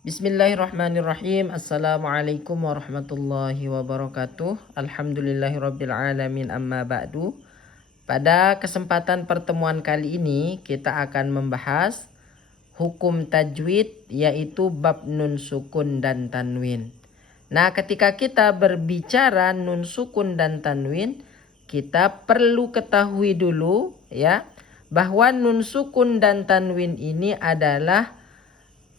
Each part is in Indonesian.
Bismillahirrahmanirrahim. Assalamualaikum warahmatullahi wabarakatuh. Alhamdulillahirabbil alamin, amma ba'du. Pada kesempatan pertemuan kali ini kita akan membahas hukum tajwid, yaitu bab nun sukun dan tanwin. Nah, ketika kita berbicara nun sukun dan tanwin, kita perlu ketahui dulu ya bahwa nun sukun dan tanwin ini adalah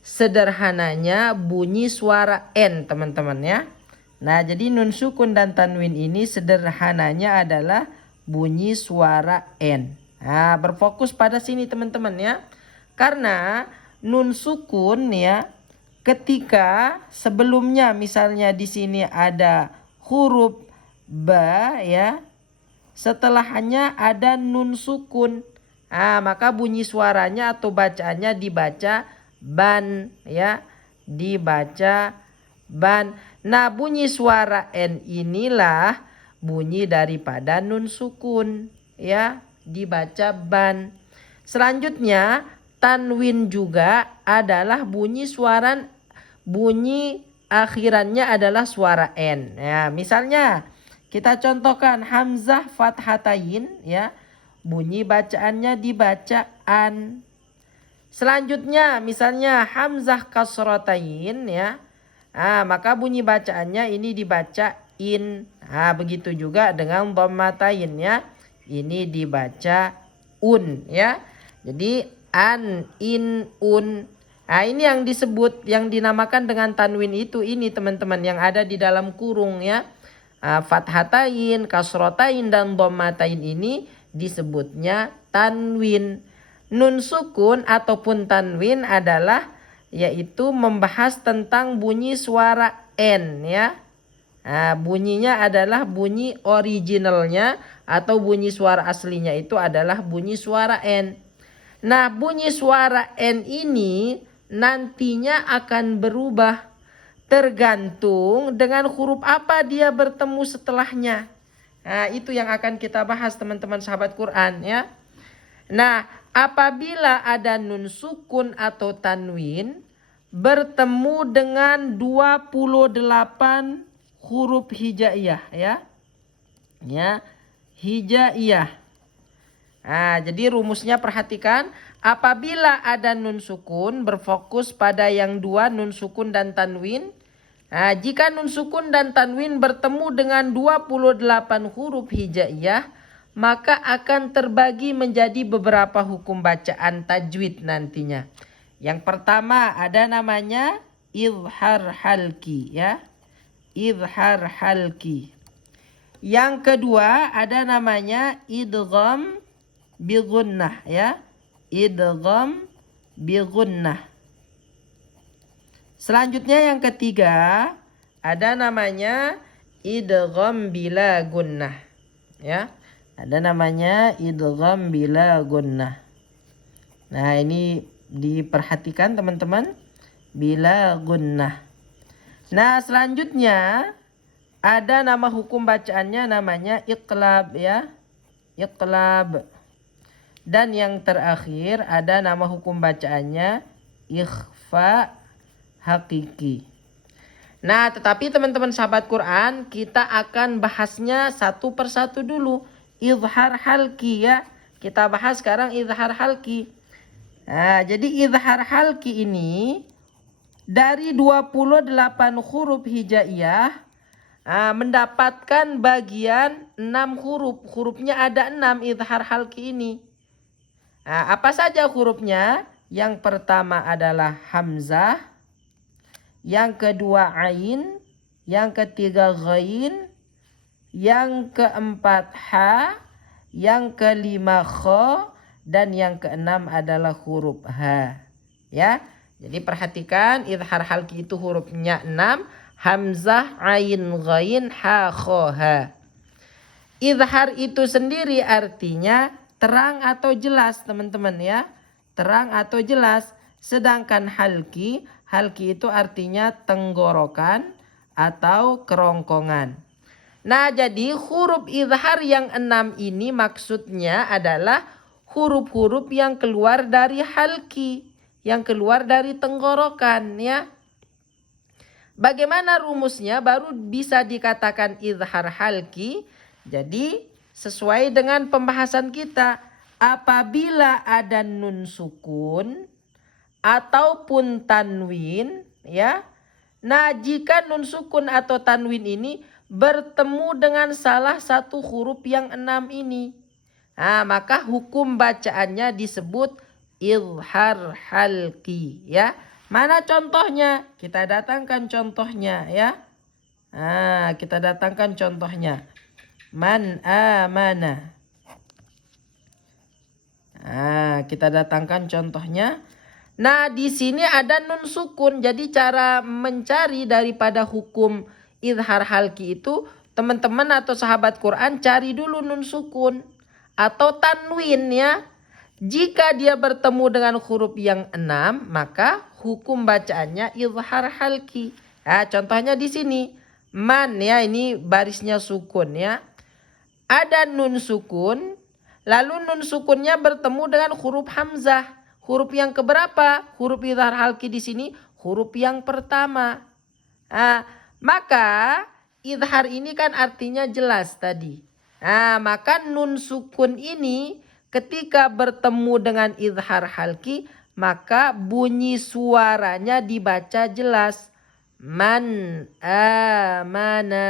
sederhananya bunyi suara N, teman-teman ya. Nah, jadi nun sukun dan tanwin ini sederhananya adalah bunyi suara N. Nah, berfokus pada sini teman-teman ya. Karena nun sukun ya, ketika sebelumnya misalnya di sini ada huruf ba ya, setelahnya ada nun sukun. Maka bunyi suaranya atau bacaannya dibaca ban ya, dibaca ban. Nah, bunyi suara N inilah bunyi daripada nun sukun ya, dibaca ban. Selanjutnya tanwin juga adalah bunyi akhirannya adalah suara N ya. Misalnya kita contohkan hamzah fathatain ya, bunyi bacaannya dibaca an. Selanjutnya misalnya hamzah kasrotain ya, maka bunyi bacaannya ini dibaca in. Begitu juga dengan dhammatain ya, ini dibaca un ya. Jadi an, in, un. Ini yang disebut, yang dinamakan dengan tanwin itu ini teman-teman, yang ada di dalam kurung ya. Fathatain, kasrotain dan dhammatain ini disebutnya tanwin. Nun sukun ataupun tanwin adalah yaitu membahas tentang bunyi suara N ya. Bunyinya adalah bunyi originalnya atau bunyi suara aslinya itu adalah bunyi suara N. Nah, bunyi suara N ini nantinya akan berubah tergantung dengan huruf apa dia bertemu setelahnya. Itu yang akan kita bahas teman-teman sahabat Quran ya. Nah, apabila ada nun sukun atau tanwin bertemu dengan 28 huruf hijaiyah ya. Ya, hijaiyah. Jadi rumusnya perhatikan, apabila ada nun sukun berfokus pada yang dua, nun sukun dan tanwin. Jika nun sukun dan tanwin bertemu dengan 28 huruf hijaiyah, maka akan terbagi menjadi beberapa hukum bacaan tajwid nantinya. Yang pertama ada namanya izhar halki ya. Izhar halki. Yang kedua ada namanya idgham bi gunnah ya. Idgham bi gunnah. Selanjutnya yang ketiga ada namanya idgham bila gunnah ya. Ada namanya idgham bila gunnah. Nah, ini diperhatikan teman-teman, bila gunnah. Nah, selanjutnya ada nama hukum bacaannya namanya iqlab ya. Iqlab. Dan yang terakhir ada nama hukum bacaannya ikhfa hakiki. Nah, tetapi teman-teman sahabat Quran, kita akan bahasnya satu persatu dulu. Izhar halki ya. Kita bahas sekarang izhar halki. Jadi izhar halki ini dari 28 huruf hijaiyah mendapatkan bagian 6 huruf. Hurufnya ada 6 izhar halki ini. Apa saja hurufnya? Yang pertama adalah hamzah, yang kedua ain, yang ketiga ghain, yang keempat ha, yang kelima kha, dan yang keenam adalah huruf ha. Ya. Jadi perhatikan izhar halki itu hurufnya 6, hamzah, ain, ghain, ha, kha, ha. Izhar itu sendiri artinya terang atau jelas teman-teman ya. Terang atau jelas. Sedangkan halki itu artinya tenggorokan atau kerongkongan. Nah, jadi huruf izhar yang 6 ini maksudnya adalah huruf-huruf yang keluar dari halki, yang keluar dari tenggorokan ya. Bagaimana rumusnya baru bisa dikatakan izhar halki? Jadi sesuai dengan pembahasan kita, apabila ada nun sukun ataupun tanwin, ya. Nah, jika nun sukun atau tanwin ini bertemu dengan salah satu huruf yang 6 ini, nah, maka hukum bacaannya disebut izhar halki, ya. Mana contohnya? Kita datangkan contohnya, ya. Nah, kita datangkan contohnya. Man amana. Nah, kita datangkan contohnya. Nah, di sini ada nun sukun. Jadi cara mencari daripada hukum izhar halki itu, teman-teman atau sahabat Quran cari dulu nun sukun atau tanwin, ya. Jika dia bertemu dengan huruf yang 6, maka hukum bacaannya izhar halki. Nah, contohnya di sini. Man, ya, ini barisnya sukun, ya. Ada nun sukun, lalu nun sukunnya bertemu dengan huruf hamzah. Huruf yang keberapa? Huruf izhar halki di sini huruf yang pertama. Nah, maka izhar ini kan artinya jelas tadi. Nah, maka nun sukun ini ketika bertemu dengan izhar halki, maka bunyi suaranya dibaca jelas. Man amana.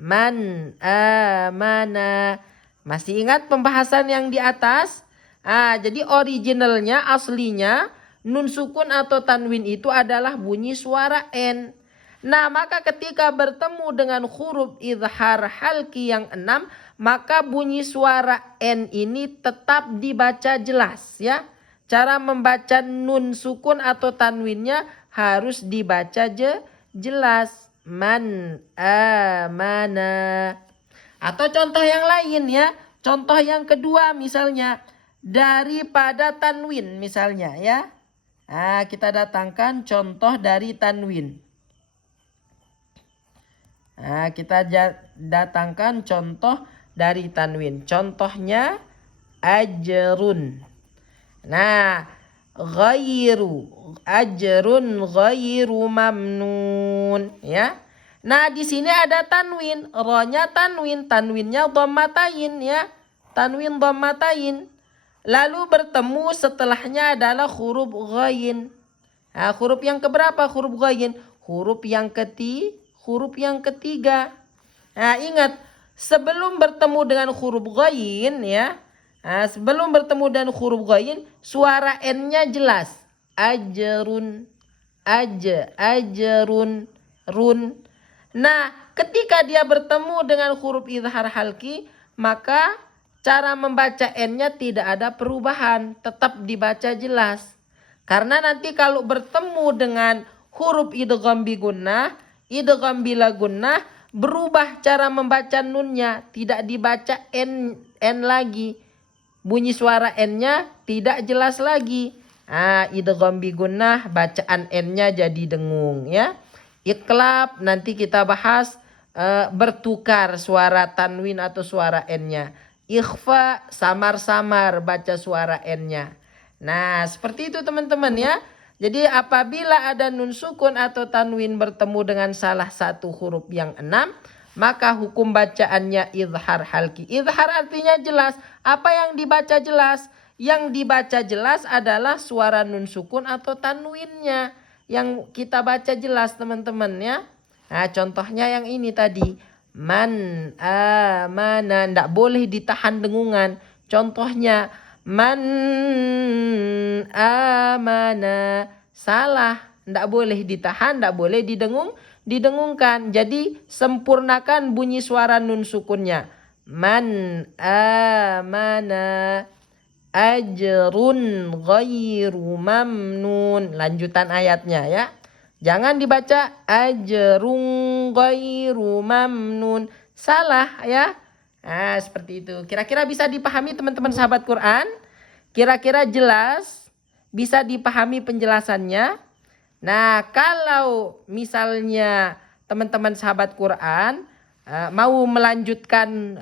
Man amana. Masih ingat pembahasan yang di atas? Jadi originalnya, aslinya nun sukun atau tanwin itu adalah bunyi suara N. Nah, maka ketika bertemu dengan huruf izhar halki yang 6, maka bunyi suara N ini tetap dibaca jelas, ya. Cara membaca nun sukun atau tanwinnya harus dibaca jelas. Man amana. Atau contoh yang lain, ya. Contoh yang kedua misalnya daripada tanwin misalnya, ya. Nah, kita datangkan contoh dari tanwin. Nah, kita datangkan contoh dari tanwin. Contohnya ajrun. Nah, ghairu. Ajrun ghairu mamnun, ya. Nah, di sini ada tanwin. Ro-nya tanwin, tanwinnya dhammatain, ya. Tanwin dhammatain. Lalu bertemu setelahnya adalah huruf ghain. Nah, huruf yang keberapa huruf ghain? Huruf yang ketiga. Nah, ingat, sebelum bertemu dengan huruf ghain, ya. Nah, sebelum bertemu dengan huruf ghain, suara N-nya jelas. Ajrun. Ajrun. Run. Nah, ketika dia bertemu dengan huruf izhar halki, maka cara membaca N-nya tidak ada perubahan, tetap dibaca jelas. Karena nanti kalau bertemu dengan huruf idgham bi gunnah, idgham bila gunnah, berubah cara membaca nunnya, tidak dibaca N lagi. Bunyi suara N-nya tidak jelas lagi. Idgham bi gunnah, bacaan N-nya jadi dengung, ya. Iqlab nanti kita bahas bertukar suara tanwin atau suara N-nya. Ikhfa, samar-samar baca suara N-nya. Nah, seperti itu teman-teman, ya. Jadi apabila ada nun sukun atau tanwin bertemu dengan salah satu huruf yang 6, maka hukum bacaannya izhar halki. Izhar artinya jelas. Apa yang dibaca jelas? Yang dibaca jelas adalah suara nun sukun atau tanwinnya. Yang kita baca jelas teman-teman, ya. Nah, contohnya yang ini tadi. Man amana, ndak boleh ditahan dengungan. Contohnya man amana, salah, ndak boleh ditahan, ndak boleh didengungkan. Jadi sempurnakan bunyi suara nun sukunnya. Man amana ajrun ghairu mamnun. Lanjutan ayatnya, ya. Jangan dibaca ajrun ghairu mamnun. Salah, ya. Nah, seperti itu. Kira-kira bisa dipahami teman-teman sahabat Quran? Kira-kira jelas? Bisa dipahami penjelasannya? Nah, kalau misalnya teman-teman sahabat Quran mau melanjutkan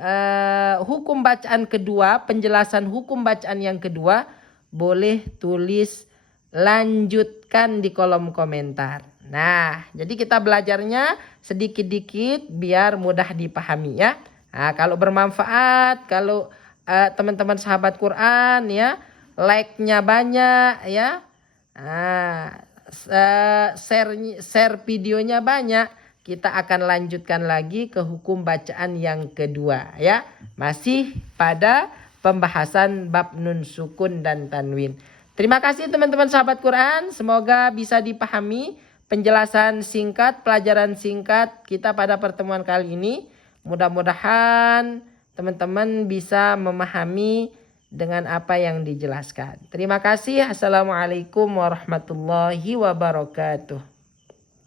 hukum bacaan kedua, penjelasan hukum bacaan yang kedua, boleh tulis lanjutkan di kolom komentar. Nah, jadi kita belajarnya sedikit-dikit biar mudah dipahami ya. Nah, kalau bermanfaat, kalau teman-teman sahabat Quran ya, like-nya banyak ya. Nah, share videonya banyak. Kita akan lanjutkan lagi ke hukum bacaan yang kedua ya. Masih pada pembahasan bab nun sukun dan tanwin. Terima kasih teman-teman sahabat Quran. Semoga bisa dipahami penjelasan singkat, pelajaran singkat kita pada pertemuan kali ini. Mudah-mudahan teman-teman bisa memahami dengan apa yang dijelaskan. Terima kasih. Assalamualaikum warahmatullahi wabarakatuh.